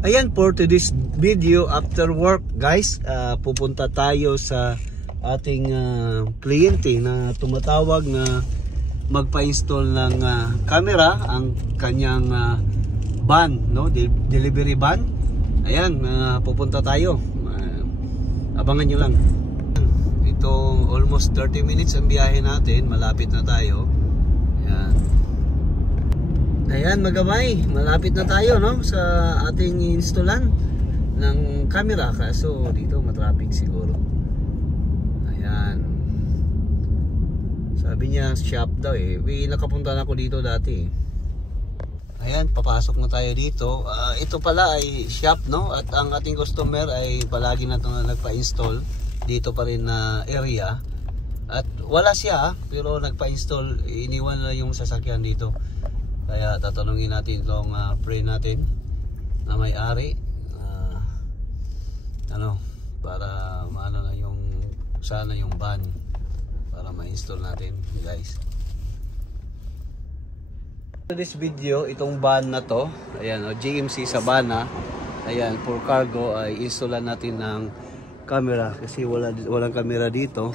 Ayan, for today's video after work guys, pupunta tayo sa ating kliyente na tumatawag na magpa-install ng camera ang kanyang van, no? Delivery van. Ayan, pupunta tayo. Abangan nyo lang. Ito almost 30 minutes ang biyahe natin, malapit na tayo. Ayan. Ayan, magamay, malapit na tayo, no, sa ating installan ng camera. Kaso dito matraffic siguro. Ayan, sabi niya shop daw eh. Nakapunta na ako dito dati. Ayan, papasok na tayo dito. Ito pala ay shop, no, at ang ating customer ay palagi na itong nagpa-install dito pa rin na area. At wala siya, pero nagpa-install, iniwan na yung sasakyan dito. Kaya tatanungin natin itong friend natin na may-ari, para maano na yung sana yung van para ma-install natin guys. So this video, itong van na to, ayan, GMC Savannah, ayan, for cargo ay installan natin ng camera kasi walang camera dito,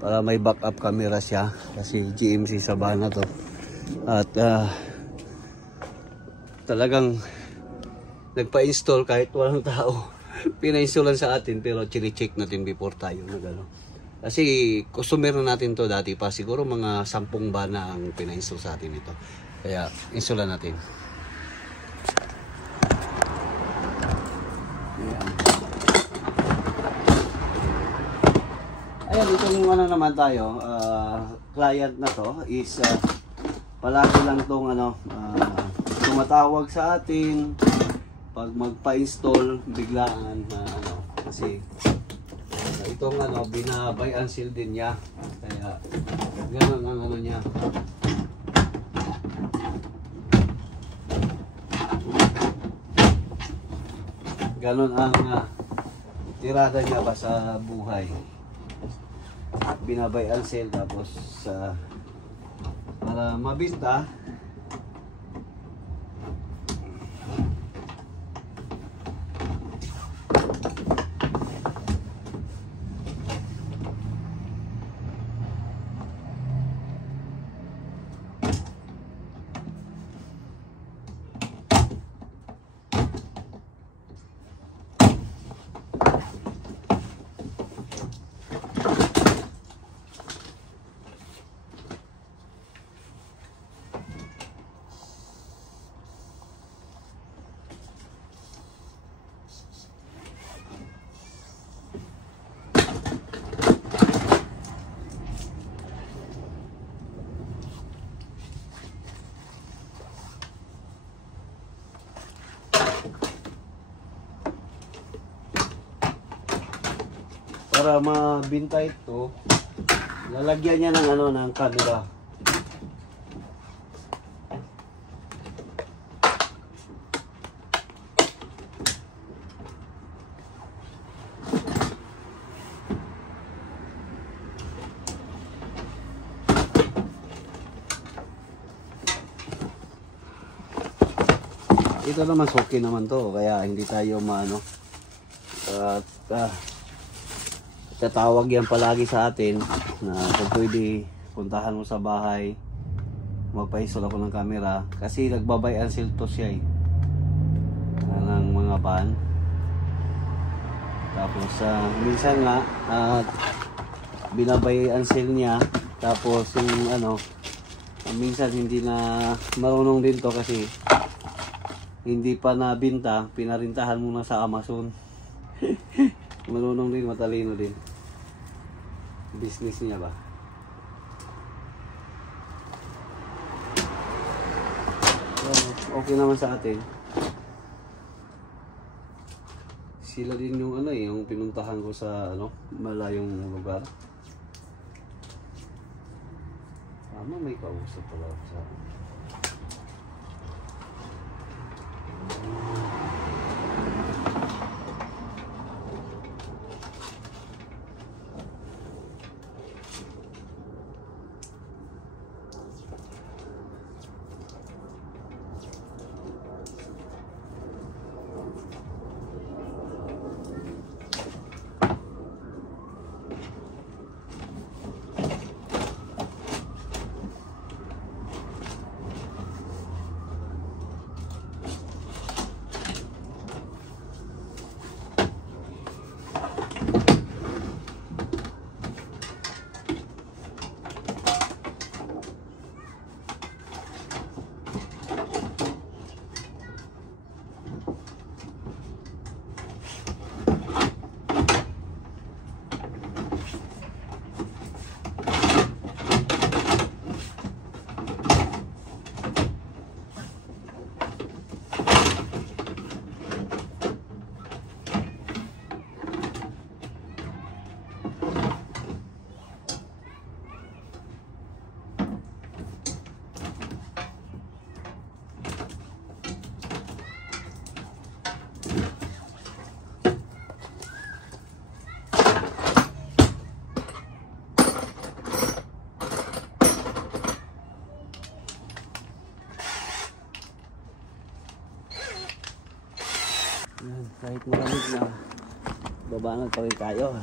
para may backup camera siya kasi GMC Savannah to. At talagang nagpa-install kahit walang tao. Pina-installan sa atin pero chine-check natin before tayo nagano. Kasi customer na natin to dati pa, siguro mga 10 bana ang pina-install sa atin ito. Kaya installan natin. Ayan, itong ano naman tayo, client na to is palagi lang tong tumatawag sa atin pag magpa-install biglaan kasi itong binabay and seal din niya, kaya gano'n ang niya. Gano'n ang tirada niya ba sa buhay, binabay and seal, tapos para mabista. Para mabinta ito, lalagyan niya ng ng camera. Ito naman okay naman to, kaya hindi tayo tatawag yan palagi sa atin na kung pwede puntahan mo sa bahay, magpa-install ako ng camera kasi nagbabay and sell to siya ng mga van. Tapos minsan nga binabay and sell niya, tapos yung minsan hindi na marunong din to kasi hindi pa nabinta, pinarintahan muna sa Amazon. Marunong din, matalino din. Business niya ba? Okay naman sa atin. Sila din yung yung pinuntahan ko sa malayong lugar. May kausap pala sa akin. Yan, kahit malamig na, babanat pa rin tayo.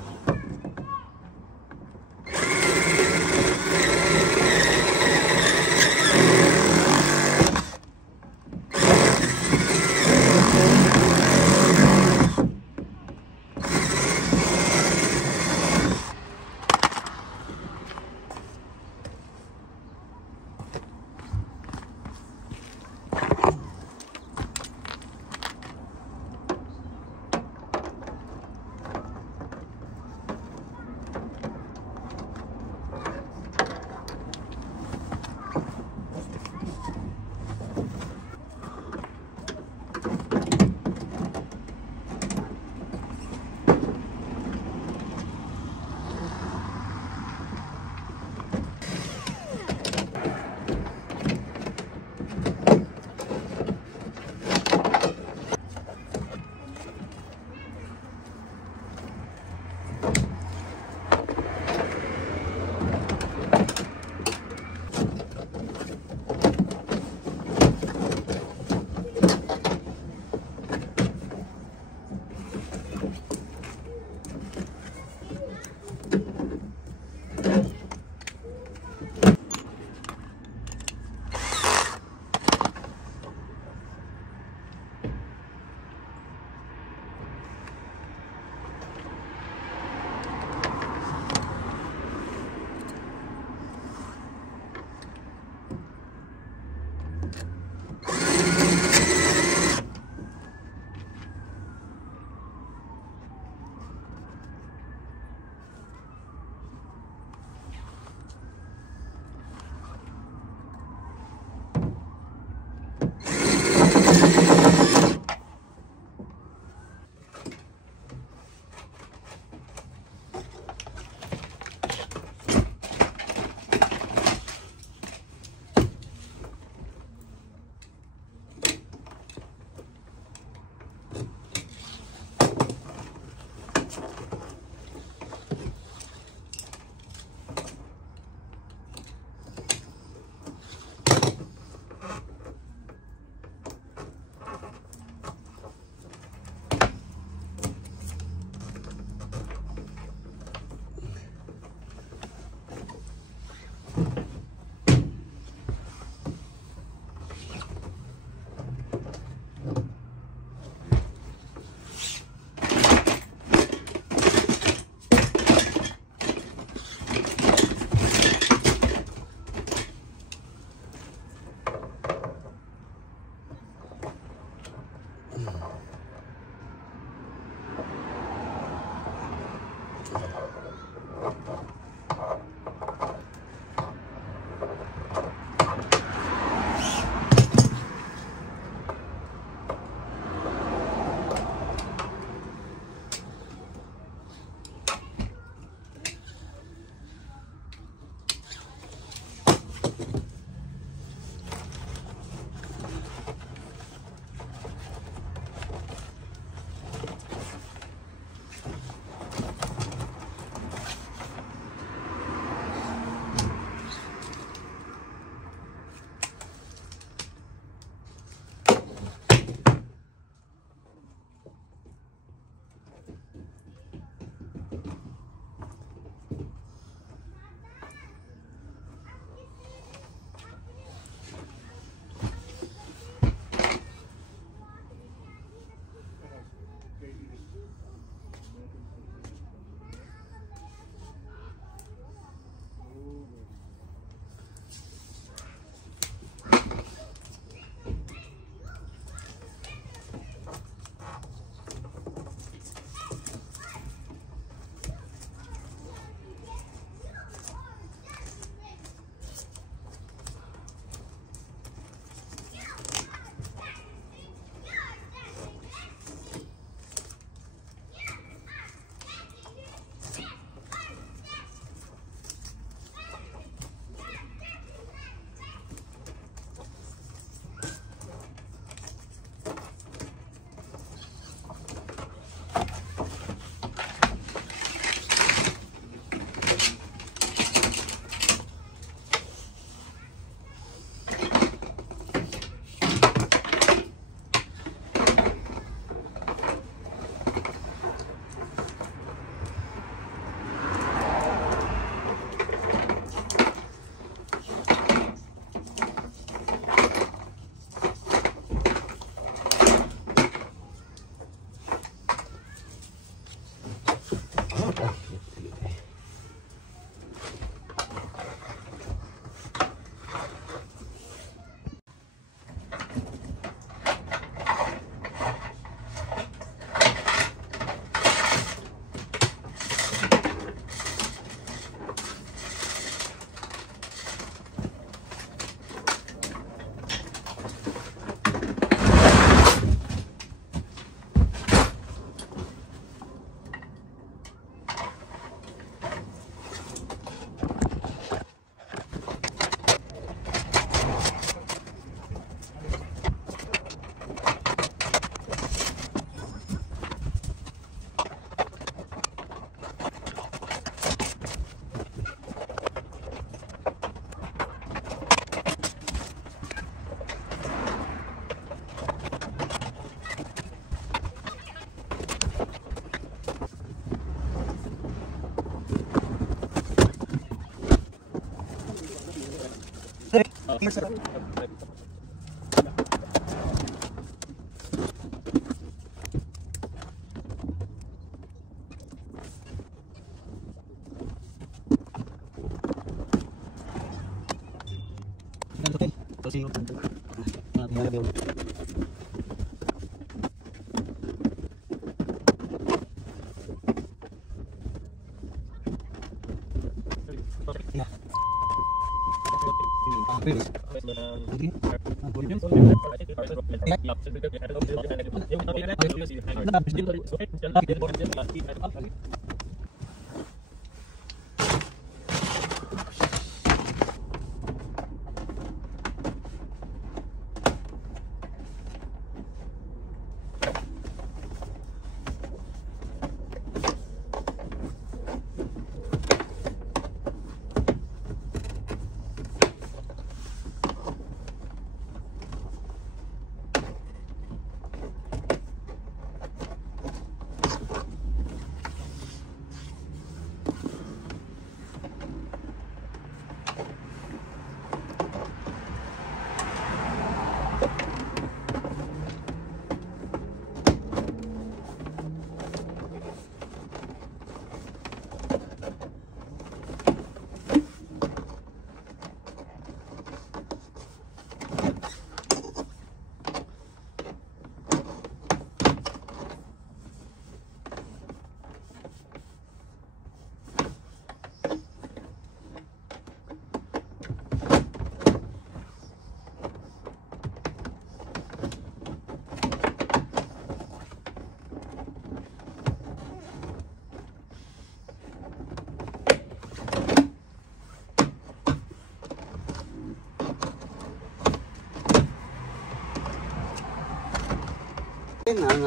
Ang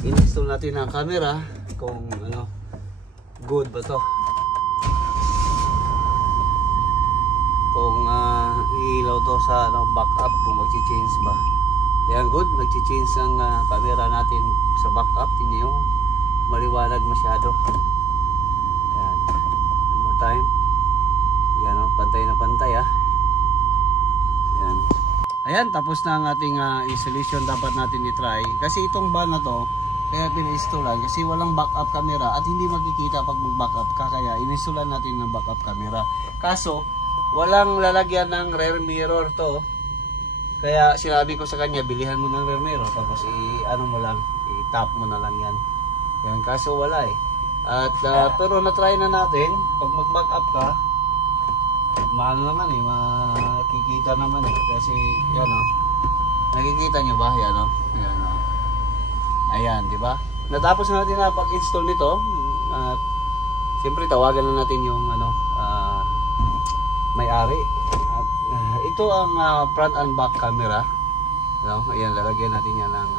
in-install natin ang camera kung ano, good ba to, kung ilaw to sa ano, backup, kung mag-change ba. Yan, good, nag-change ang camera natin sa backup. Hindi yung maliwanag masyado. Yan, one more time. Yan o, pantay na pantay ah. Yan. Ayan, tapos na ang ating installation. Dapat natin i-try. Kasi itong van na to, kaya pina-installan kasi walang backup camera at hindi makikita pag mag-backup ka. Kaya in-installan natin ng backup camera. Kaso, walang lalagyan ng rear mirror to. Kaya sinabi ko sa kanya, bilihan mo ng rear mirror. Tapos i-ano mo lang, i-tap mo na lang yan. Yan, kaso wala eh. At pero na-try na natin. Pag mag-backup ka, maano naman eh, makikita naman eh. Kasi yan o, nakikita nyo ba? Yan o, yan o. Ayan, di ba? Natapos na natin na pag-install nito. Siyempre tawagan na natin yung ano, may-ari. At ito ang front and back camera. No? Ayan, lalagyan natin yan ng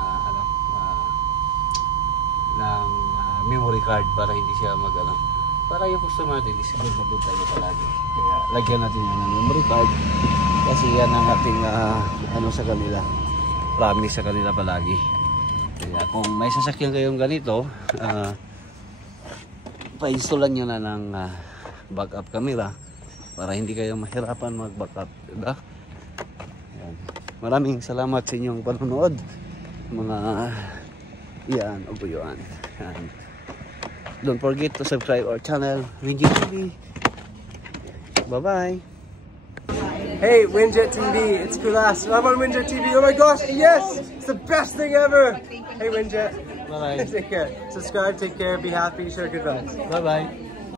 ng memory card para hindi siya mag-ano. Para yung customer natin, siguro na doon tayo palagi. Kaya lagyan natin yan ng memory card. Kasi yan ang ating ano sa kanila. Promise sa kanila palagi. Kaya kung may sasakyan kayong ganito, pa-installan nyo na ng backup camera para hindi kayo mahirapan mag-backup. Diba? Yan. Maraming salamat sa inyong panonood. Mga yan, ubuyuan. Yan. Don't forget to subscribe our channel, Winjet TV. Bye-bye. Hey, Winjet TV, it's Kulas. I'm on Winjet TV. Oh my gosh, yes! It's the best thing ever! Hey, Winjet. Bye-bye. Take care. Subscribe, take care, be happy, share good vibes. Bye-bye.